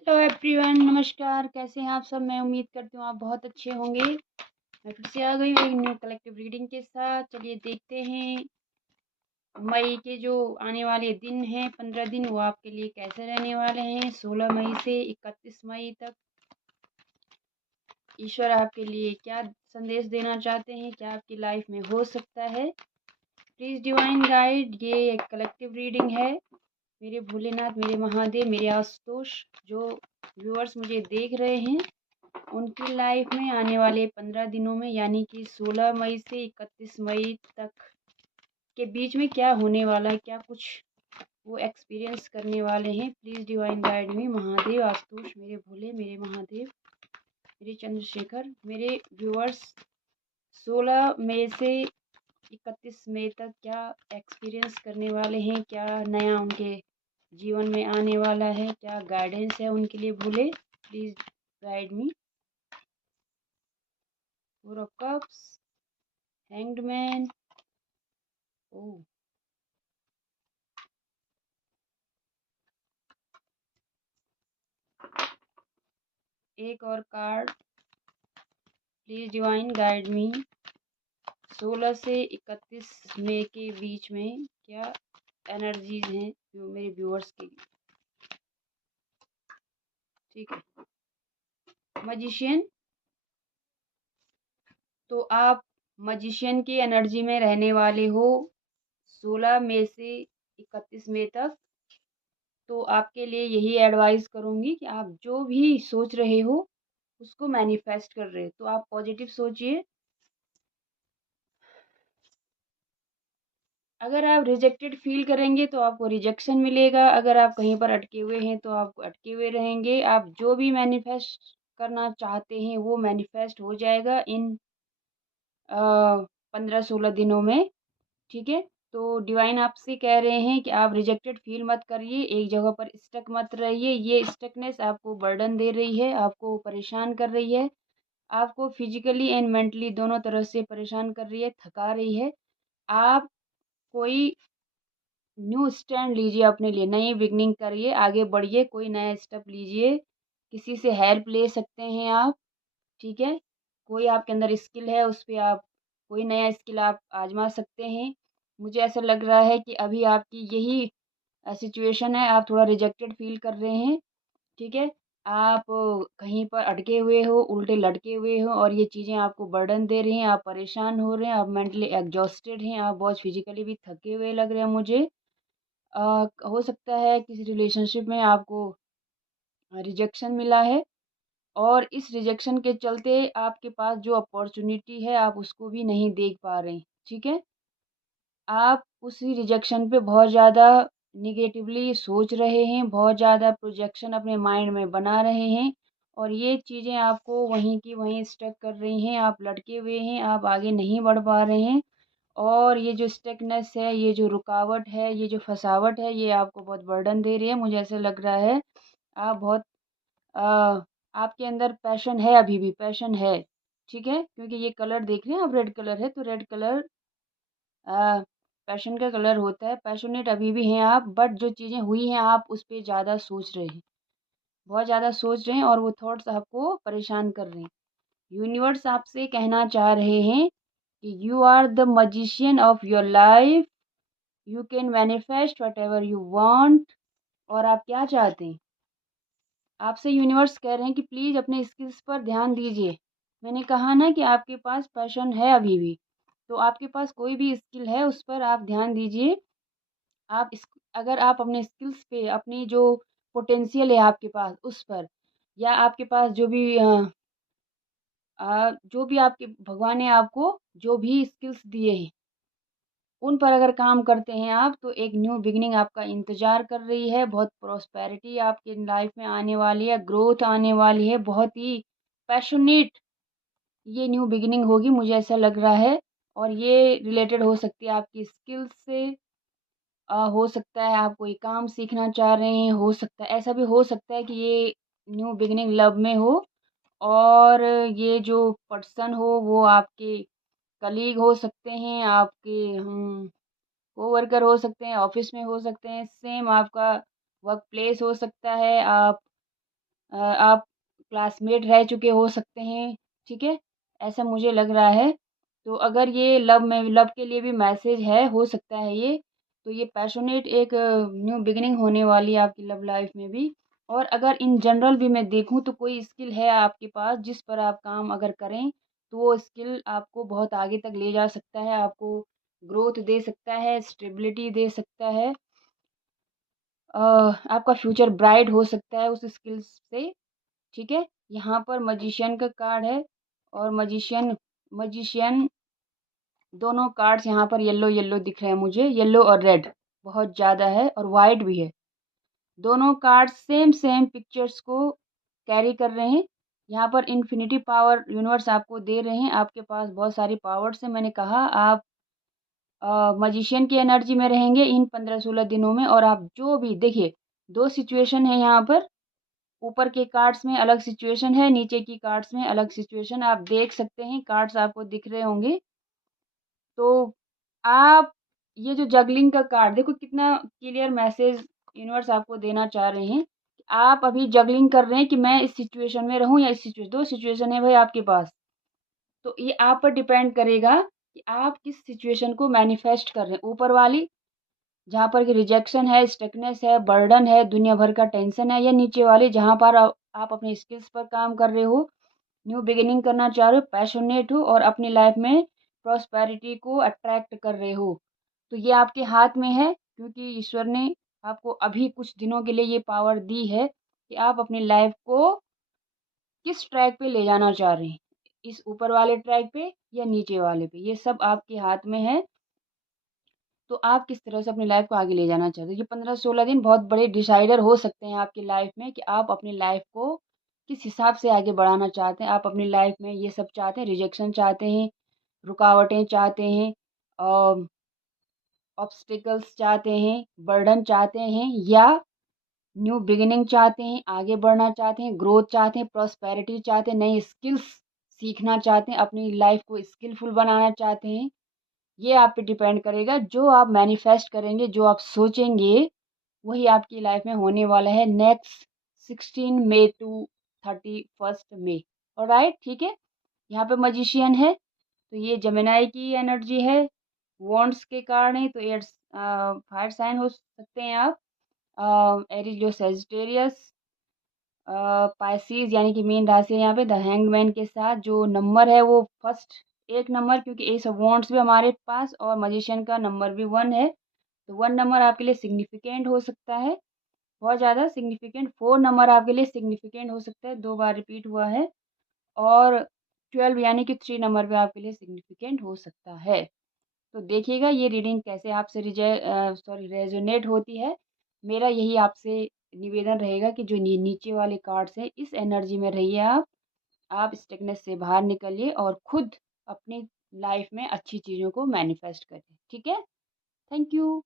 Hello everyone, नमस्कार। कैसे हैं आप सब? मैं उम्मीद करती हूँ आप बहुत अच्छे होंगे। मैं फिर से आ गई हूँ एक न्यू कलेक्टिव रीडिंग के साथ। चलिए देखते हैं मई के जो आने वाले दिन हैं, 15 दिन, वो आपके लिए कैसे रहने वाले हैं। 16 मई से 31 मई तक ईश्वर आपके लिए क्या संदेश देना चाहते हैं, क्या आपकी लाइफ में हो सकता है। प्लीज़ डिवाइन गाइड, ये एक कलेक्टिव रीडिंग है। मेरे भोलेनाथ, मेरे महादेव, मेरे आशुतोष, जो व्यूअर्स मुझे देख रहे हैं, उनकी लाइफ में आने वाले 15 दिनों में, यानी कि 16 मई से 31 मई तक के बीच में क्या होने वाला है, क्या कुछ वो एक्सपीरियंस करने वाले हैं। प्लीज़ डिवाइन गाइड में महादेव, आशुतोष, मेरे भोले, मेरे महादेव, मेरे चंद्रशेखर, मेरे व्यूअर्स 16 मई से 31 मई तक क्या एक्सपीरियंस करने वाले हैं, क्या नया उनके जीवन में आने वाला है, क्या गाइडेंस है उनके लिए। Bhole please guide me. Four of cups, hanged man, oh, एक और card. Please divine guide me. 16 से 31 मई के बीच में क्या एनर्जीज हैं जो मेरे व्यूअर्स के लिए। ठीक है, मजिशियन। तो आप मजिशियन की एनर्जी में रहने वाले हो 16 मई से 31 मई तक। तो आपके लिए यही एडवाइस करूँगी कि आप जो भी सोच रहे हो उसको मैनिफेस्ट कर रहे हो, तो आप पॉजिटिव सोचिए। अगर आप रिजेक्टेड फील करेंगे तो आपको रिजेक्शन मिलेगा। अगर आप कहीं पर अटके हुए हैं तो आप अटके हुए रहेंगे। आप जो भी मैनिफेस्ट करना चाहते हैं वो मैनिफेस्ट हो जाएगा इन 15-16 दिनों में। ठीक है, तो डिवाइन आपसे कह रहे हैं कि आप रिजेक्टेड फील मत करिए, एक जगह पर स्टक मत रहिए। ये स्टकनेस आपको बर्डन दे रही है, आपको परेशान कर रही है, आपको फिजिकली एंड मेंटली दोनों तरह से परेशान कर रही है, थका रही है। आप कोई न्यू स्टैंड लीजिए अपने लिए, नई बिगनिंग करिए, आगे बढ़िए, कोई नया स्टेप लीजिए। किसी से हेल्प ले सकते हैं आप। ठीक है, कोई आपके अंदर स्किल है उस पे आप कोई नया स्किल आप आजमा सकते हैं। मुझे ऐसा लग रहा है कि अभी आपकी यही सिचुएशन है, आप थोड़ा रिजेक्टेड फील कर रहे हैं। ठीक है, आप कहीं पर अटके हुए हो, उल्टे लटके हुए हो, और ये चीज़ें आपको बर्डन दे रही हैं, आप परेशान हो रहे हैं, आप मेंटली एग्जॉस्टेड हैं, आप बहुत फिजिकली भी थके हुए लग रहे हैं मुझे। हो सकता है किसी रिलेशनशिप में आपको रिजेक्शन मिला है, और इस रिजेक्शन के चलते आपके पास जो अपॉर्चुनिटी है आप उसको भी नहीं देख पा रहे हैं। ठीक है, आप उसी रिजेक्शन पे बहुत ज़्यादा निगेटिवली सोच रहे हैं, बहुत ज़्यादा प्रोजेक्शन अपने माइंड में बना रहे हैं, और ये चीज़ें आपको वहीं की वहीं स्टक कर रही हैं। आप लटके हुए हैं, आप आगे नहीं बढ़ पा रहे हैं, और ये जो स्टकनेस है, ये जो रुकावट है, ये जो फसावट है, ये आपको बहुत बर्डन दे रही है। मुझे ऐसा लग रहा है आप बहुत आपके अंदर पैशन है, अभी भी पैशन है। ठीक है, क्योंकि ये कलर देख रहे हैं आप, रेड कलर है, तो रेड कलर पैशन का कलर होता है। पैशनेट अभी भी हैं आप, बट जो चीज़ें हुई हैं आप उस पर ज़्यादा सोच रहे हैं, बहुत ज़्यादा सोच रहे हैं, और वो थॉट्स आपको परेशान कर रहे हैं। यूनिवर्स आपसे कहना चाह रहे हैं कि you are the magician of your life, you can manifest whatever you want. और आप क्या चाहते हैं, आपसे यूनिवर्स कह रहे हैं कि प्लीज़ अपने स्किल्स पर ध्यान दीजिए। मैंने कहा ना कि आपके पास पैशन है अभी भी, तो आपके पास कोई भी स्किल है उस पर आप ध्यान दीजिए। आप इस अगर आप अपने स्किल्स पे, अपनी जो पोटेंशियल है आपके पास उस पर, या आपके पास जो भी आपके भगवान ने आपको जो भी स्किल्स दिए हैं उन पर अगर काम करते हैं आप, तो एक न्यू बिगिनिंग आपका इंतज़ार कर रही है। बहुत प्रॉस्पेरिटी आपकी लाइफ में आने वाली है, ग्रोथ आने वाली है, बहुत ही पैशनेट ये न्यू बिगिनिंग होगी, मुझे ऐसा लग रहा है। और ये रिलेटेड हो सकती है आपकी स्किल्स से। हो सकता है आप कोई काम सीखना चाह रहे हैं, हो सकता है ऐसा भी हो सकता है कि ये न्यू बिगिनिंग लव में हो, और ये जो पर्सन हो वो आपके कलीग हो सकते हैं, आपके कोवर्कर हो सकते हैं, ऑफिस में हो सकते हैं, सेम आपका वर्क प्लेस हो सकता है। आप आप क्लासमेट रह चुके हो सकते हैं, ठीक है? ऐसा मुझे लग रहा है। तो अगर ये लव के लिए भी मैसेज है, हो सकता है ये, तो ये पैशनेट एक न्यू बिगिनिंग होने वाली है आपकी लव लाइफ में भी। और अगर इन जनरल भी मैं देखूँ तो कोई स्किल है आपके पास जिस पर आप काम अगर करें, तो वो स्किल आपको बहुत आगे तक ले जा सकता है, आपको ग्रोथ दे सकता है, स्टेबिलिटी दे सकता है। आपका फ्यूचर ब्राइट हो सकता है उस स्किल्स से, ठीक है? यहाँ पर मैजिशियन का कार्ड है और मैजिशियन मैजिशियन दोनों कार्ड्स यहाँ पर येलो येलो दिख रहे हैं मुझे, येलो और रेड बहुत ज़्यादा है और वाइट भी है। दोनों कार्ड्स सेम सेम पिक्चर्स को कैरी कर रहे हैं। यहाँ पर इन्फिनिटी पावर यूनिवर्स आपको दे रहे हैं, आपके पास बहुत सारी पावर्स हैं। मैंने कहा आप मैजिशियन की एनर्जी में रहेंगे इन 15-16 दिनों में। और आप जो भी देखिए, 2 सिचुएशन है यहाँ पर, ऊपर के कार्ड्स में अलग सिचुएशन है, नीचे की कार्ड्स में अलग सिचुएशन आप देख सकते हैं, कार्ड्स आपको दिख रहे होंगे। तो आप ये जो जगलिंग का कार्ड देखो कितना क्लियर मैसेज यूनिवर्स आपको देना चाह रहे हैं कि आप अभी जगलिंग कर रहे हैं कि मैं इस सिचुएशन में रहूं या इस सिचुएशन, 2 सिचुएशन है भाई आपके पास। तो ये आप पर डिपेंड करेगा कि आप किस सिचुएशन को मैनिफेस्ट कर रहे हैं। ऊपर वाली जहाँ पर कि रिजेक्शन है, स्टकनेस है, बर्डन है, दुनिया भर का टेंशन है, या नीचे वाली जहाँ पर आप अपने स्किल्स पर काम कर रहे हो, न्यू बिगिनिंग करना चाह रहे हो, पैशनेट हो और अपनी लाइफ में प्रॉस्पेरिटी को अट्रैक्ट कर रहे हो। तो ये आपके हाथ में है, क्योंकि ईश्वर ने आपको अभी कुछ दिनों के लिए ये पावर दी है कि आप अपनी लाइफ को किस ट्रैक पे ले जाना चाह रहे हैं, इस ऊपर वाले ट्रैक पे या नीचे वाले पे, ये सब आपके हाथ में है। तो आप किस तरह से अपनी लाइफ को आगे ले जाना चाहते हो। ये 15-16 दिन बहुत बड़े डिसाइडर हो सकते हैं आपकी लाइफ में कि आप अपनी लाइफ को किस हिसाब से आगे बढ़ाना चाहते हैं। आप अपनी लाइफ में ये सब चाहते हैं, रिजेक्शन चाहते हैं, रुकावटें चाहते हैं, ऑब्स्टिकल्स चाहते हैं, बर्डन चाहते हैं, या न्यू बिगिनिंग चाहते हैं, आगे बढ़ना चाहते हैं, ग्रोथ चाहते हैं, प्रॉस्पेरिटी चाहते हैं, नई स्किल्स सीखना चाहते हैं, अपनी लाइफ को स्किलफुल बनाना चाहते हैं। ये आप पे डिपेंड करेगा। जो आप मैनिफेस्ट करेंगे, जो आप सोचेंगे, वही आपकी लाइफ में होने वाला है नेक्स्ट 16 मई टू 31 मई। ऑलराइट, ठीक है? यहाँ पे मजिशियन है, तो ये जेमिनी की एनर्जी है। वॉन्ड्स के कार्ड हैं, तो एट्स फायर साइन हो सकते हैं आप। एरीज जो सेजिटेरियस, पाइसेस यानी कि मीन राशि है यहाँ पे द हैंग्ड मैन के साथ। जो नंबर है वो फर्स्ट एक नंबर, क्योंकि एस ऑफ वॉन्ड्स भी हमारे पास और मजिशियन का नंबर भी 1 है, तो 1 नंबर आपके लिए सिग्निफिकेंट हो सकता है, बहुत ज़्यादा सिग्निफिकेंट। 4 नंबर आपके लिए सिग्निफिकेंट हो सकता है, 2 बार रिपीट हुआ है। और 12 यानी कि 3 नंबर भी आपके लिए सिग्निफिकेंट हो सकता है। तो देखिएगा ये रीडिंग कैसे आपसे रेजोनेट होती है। मेरा यही आपसे निवेदन रहेगा कि जो नीचे वाले कार्ड्स हैं, इस एनर्जी में रहिए आप स्टकनेस से बाहर निकलिए और खुद अपनी लाइफ में अच्छी चीज़ों को मैनिफेस्ट करें, ठीक है? Thank you.